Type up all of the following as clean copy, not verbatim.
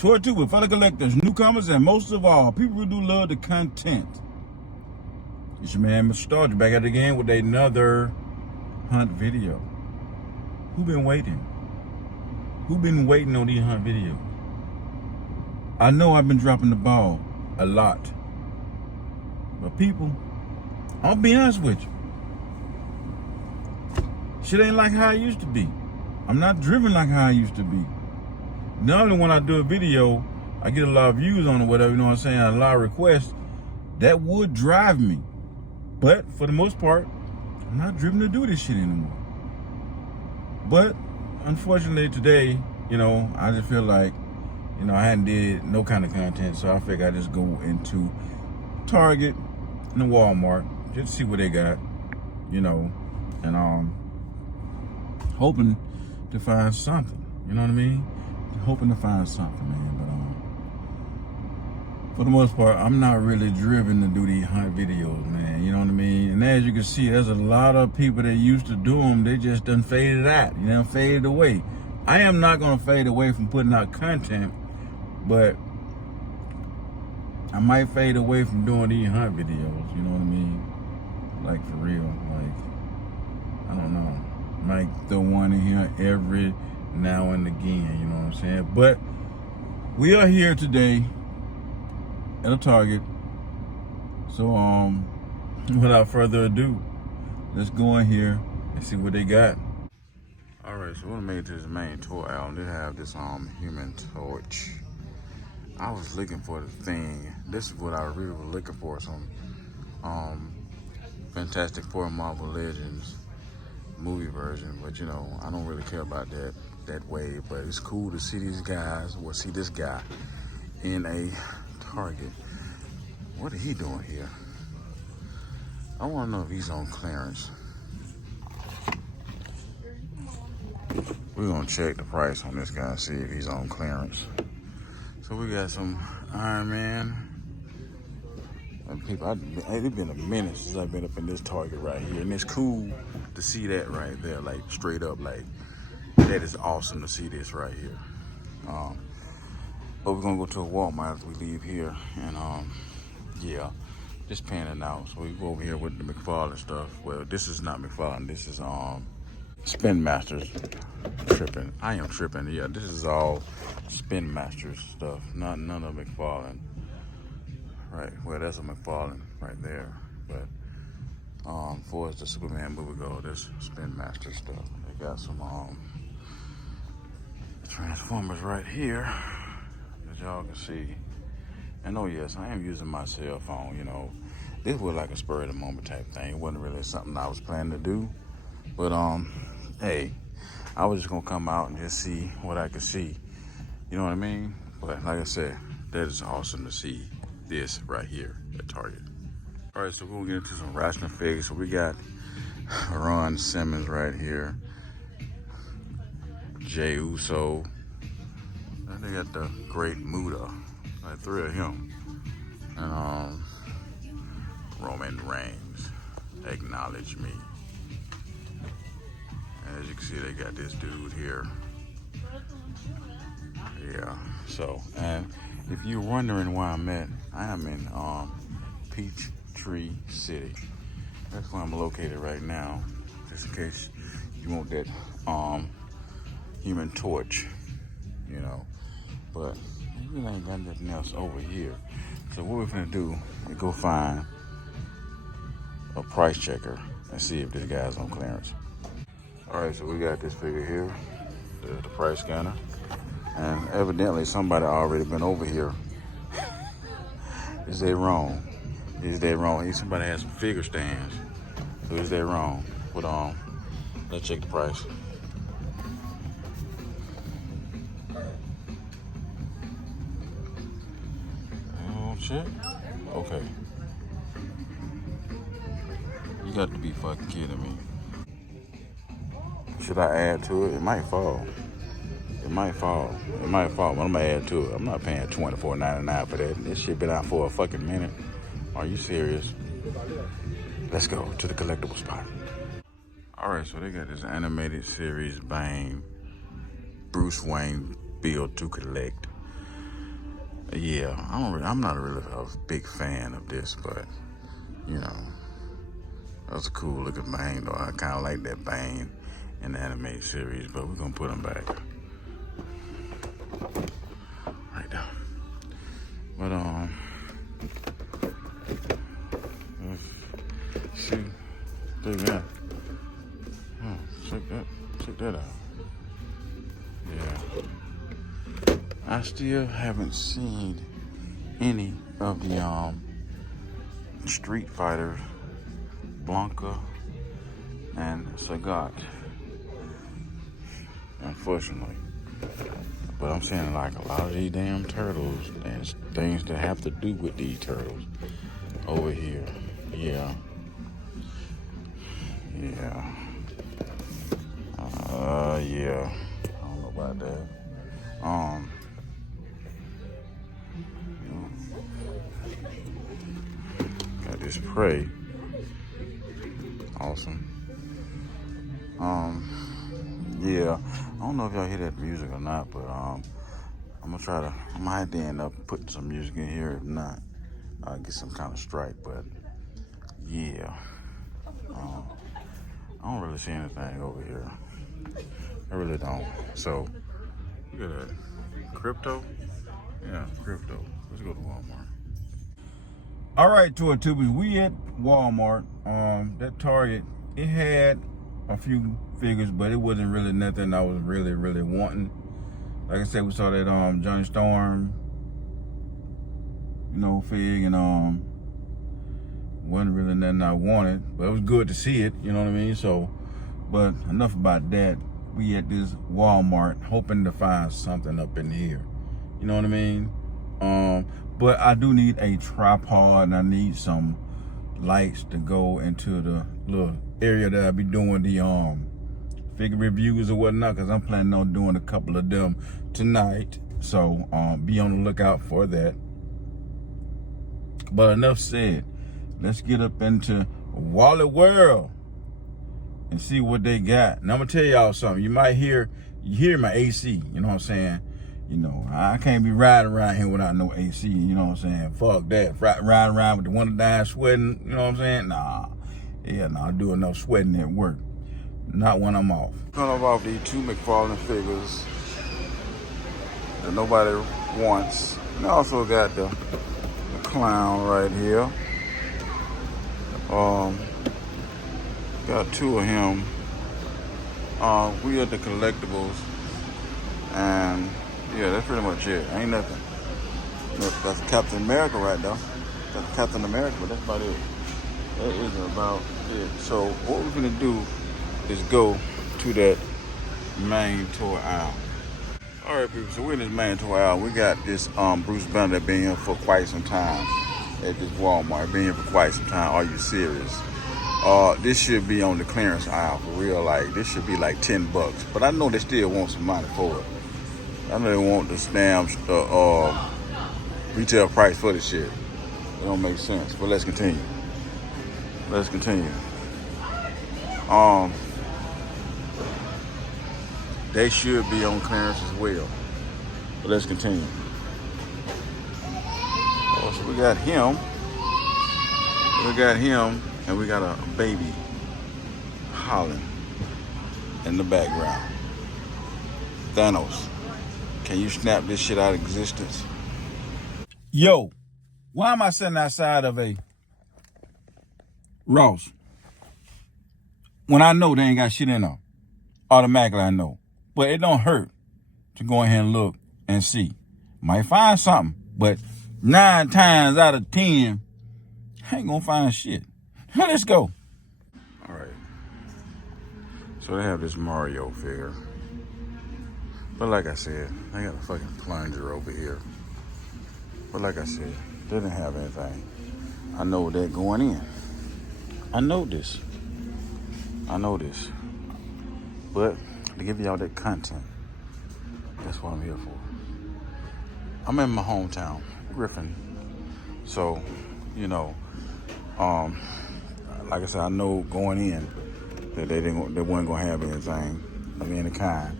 Tour 2 with fellow collectors, newcomers, and most of all, people who do love the content. It's your man, Mr. Starch, back at it again with another hunt video. Who been waiting? Who been waiting on these hunt videos? I know I've been dropping the ball a lot. But people, I'll be honest with you. Shit ain't like how it used to be. I'm not driven like how I used to be. Normally when I do a video, I get a lot of views on it, whatever, you know what I'm saying, a lot of requests. That would drive me. But for the most part, I'm not driven to do this shit anymore. But unfortunately today, you know, I just feel like, you know, I hadn't did no kind of content, so I figured I'd just go into Target and Walmart just to see what they got, you know, and hoping to find something, you know what I mean? Hoping to find something, man, but for the most part, I'm not really driven to do these hunt videos, man, you know what I mean? And as you can see, there's a lot of people that used to do them, they just done faded out, you know, faded away. I am not gonna fade away from putting out content, but I might fade away from doing these hunt videos, you know what I mean? Like, for real, like, I don't know. Might throw one in here every now and again, you know what I'm saying? But we are here today at a Target. So, without further ado, let's go in here and see what they got. All right, so we're gonna make it to this main tour aisle. They have this Human Torch. I was looking for the thing. This is what I really was looking for. Some Fantastic Four Marvel Legends movie version, but you know, I don't really care about that wave. But it's cool to see these guys, or see this guy in a Target. What is he doing here? I want to know if he's on clearance. We're gonna check the price on this guy, see if he's on clearance. So we got some Iron Man. And people, it's been a minute since I've been up in this Target right here, and it's cool to see that right there, like straight up, like that is awesome to see this right here. But we're gonna go to a Walmart after we leave here, and yeah, just panning out. So we go over here with the McFarlane stuff. Well, this is not McFarlane. This is Spin Masters. Tripping. I am tripping. Yeah, this is all Spin Masters stuff. None of McFarlane. Right. Well, that's a McFarlane right there. But for as the Superman movie go, this Spin Master stuff. They got some Transformers right here, as y'all can see. And oh yes, I am using my cell phone. You know, this was like a spur of the moment type thing. It wasn't really something I was planning to do. But hey, I was just gonna come out and just see what I could see. You know what I mean? But like I said, that is awesome to see this right here at Target. All right, so we're gonna get into some wrestling figures. So we got Ron Simmons right here, Jey Uso, and they got the Great Muta, like three of him, and Roman Reigns, Acknowledge Me. As you can see, they got this dude here. Yeah, so, and if you're wondering where I'm at, I am in Peachtree City. That's where I'm located right now, just in case you want that Human Torch, you know. But we really ain't got nothing else over here. So what we're gonna do is go find a price checker and see if this guy's on clearance. All right, so we got this figure here, the price scanner, and evidently somebody already been over here. Is that wrong? Is that wrong? Somebody has some figure stands, so is that wrong? But let's check the price. Oh shit. Okay. You got to be fucking kidding me. Should I add to it? It might fall. It might fall. It might fall, but I'm gonna add to it. I'm not paying $24.99 for that. This shit been out for a fucking minute. Are you serious? Let's go to the collectible spot. All right, so they got this animated series Bane, Bruce Wayne build to collect. Yeah, I'm not really a big fan of this, but you know, that's a cool looking Bane though. I kind of like that Bane in the animated series, but we're gonna put him back right now. But let's see, look at that. Oh, check that out. Yeah, I still haven't seen any of the Street Fighters, Blanca and Sagat, unfortunately. But I'm saying like a lot of these damn turtles and things that have to do with these turtles over here. Yeah. Yeah. Yeah. I don't know about that. Got this Prey. Awesome. Yeah. I don't know if y'all hear that music or not, but I might have to end up putting some music in here. If not, I'll get some kind of strike. But yeah, I don't really see anything over here. I really don't. So we got a crypto. Yeah, crypto. Let's go to Walmart. All right, Toy Tubers, we at Walmart. That Target, it had a few figures, but it wasn't really nothing I was really wanting. Like I said, we saw that Johnny Storm, fig, and wasn't really nothing I wanted, but it was good to see it. You know what I mean? So, but enough about that. We at this Walmart hoping to find something up in here. You know what I mean? But I do need a tripod and I need some lights to go into the little area that I be doing the figure reviews or whatnot, because I'm planning on doing a couple of them tonight. So be on the lookout for that. But enough said. Let's get up into Wally World and see what they got. And I'm gonna tell y'all something. You hear my AC, you know what I'm saying? I can't be riding around here without no AC, you know what I'm saying? Fuck that. Riding around with the window down sweating, you know what I'm saying? Nah. Yeah, nah, I do enough sweating at work. Not when I'm off. Coming off these two McFarlane figures that nobody wants. And I also got the clown right here. Got two of him. We at the collectibles, and yeah, that's pretty much it. Ain't nothing. That's Captain America right now. That's Captain America, but that's about it. That is about it. So what we're gonna do is go to that main toy aisle. All right, people. So we're in this main toy aisle. We got this Bruce Banner that been here for quite some time at this Walmart. Been here for quite some time. Are you serious? This should be on the clearance aisle for real. Like this should be like $10, but I know they still want some money for it. I know they want the retail price for the shit. It don't make sense. But let's continue. They should be on clearance as well. But let's continue. So we got him. And we got a baby Holland in the background. Thanos, can you snap this shit out of existence? Yo, why am I sitting outside of a Ross when I know they ain't got shit in them? Automatically I know. But it don't hurt to go ahead and look and see. Might find something, but 9 times out of 10, I ain't gonna find shit. Let's go. All right. So they have this Mario figure. But like I said, they got a fucking plunger over here. But like I said, they didn't have anything. I know they're going in. I know this. But to give y'all that content, that's what I'm here for. I'm in my hometown, Griffin. So, like I said, I know going in that they weren't gonna have anything of any kind.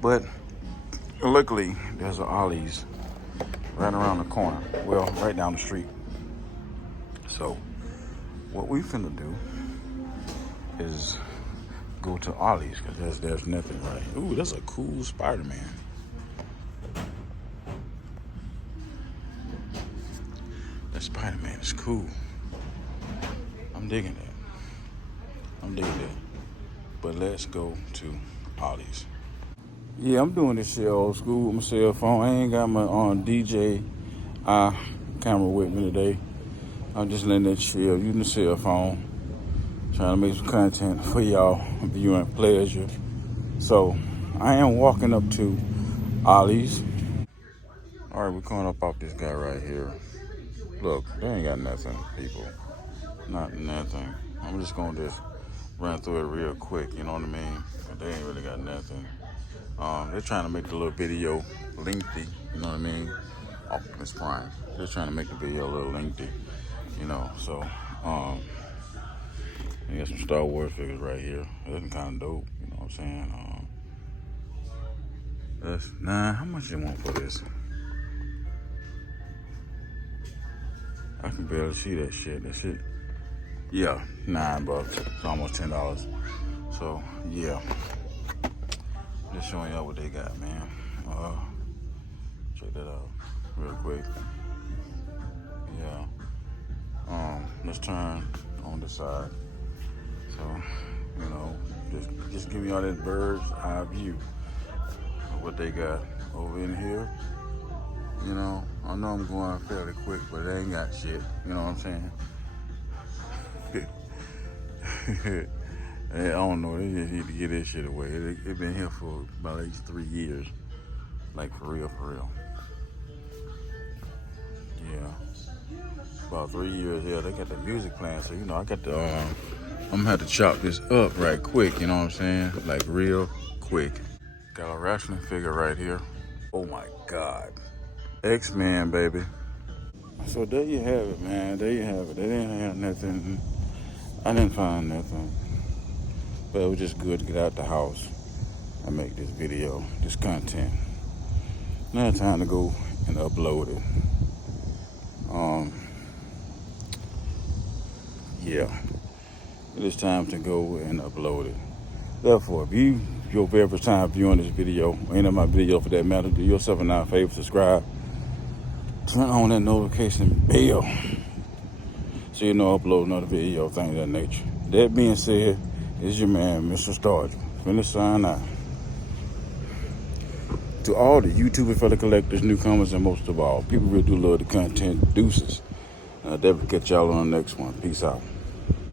But luckily, there's an Ollie's right around the corner. Well, right down the street. So, what we finna do is go to Ollie's because there's nothing right. Ooh, that's a cool Spider-Man. That Spider-Man is cool. I'm digging that. But let's go to Ollie's. Yeah, I'm doing this shit old school with my cell phone. I ain't got my DJI camera with me today. I'm just letting that chill, using the cell phone, trying to make some content for y'all viewing pleasure. So I am walking up to Ollie's. All right, we're coming up off this guy right here. Look, they ain't got nothing, people. Not nothing. I'm just gonna run through it real quick, you know what I mean? They ain't really got nothing. They're trying to make the little video lengthy, you know what I mean? Optimus Prime. They're trying to make the video a little lengthy, you know. So, they got some Star Wars figures right here. That's kind of dope, you know what I'm saying? How much you want for this? I can barely see that shit. Yeah, $9. It's almost $10. So, yeah. Just showing y'all what they got, man. Check that out real quick. Yeah. Let's turn on the side. So, you know, just give me all that bird's eye view of what they got over in here. You know, I know I'm going fairly quick, but they ain't got shit. You know what I'm saying? I don't know. They just need to get this shit away. It been here for about at least 3 years. Like, for real. Yeah. About 3 years. Yeah, they got the music playing. So, you know, I got the, I'm gonna have to chop this up right quick. You know what I'm saying? Like, real quick. Got a wrestling figure right here. Oh, my God. X-Men, baby. So there you have it, man. There you have it. They didn't have nothing. I didn't find nothing. But it was just good to get out the house and make this video, this content. Now it's time to go and upload it. Yeah. It is time to go and upload it. Therefore, if your very first time viewing this video, or any of my videos for that matter, do yourself a nice favor, subscribe. Turn on that notification bell so you know I upload another video, things of that nature. That being said, it's your man, Mr. Starger. Finish sign out. To all the YouTube and fellow collectors, newcomers, and most of all, people really do love the content. Deuces. I'll definitely catch y'all on the next one. Peace out.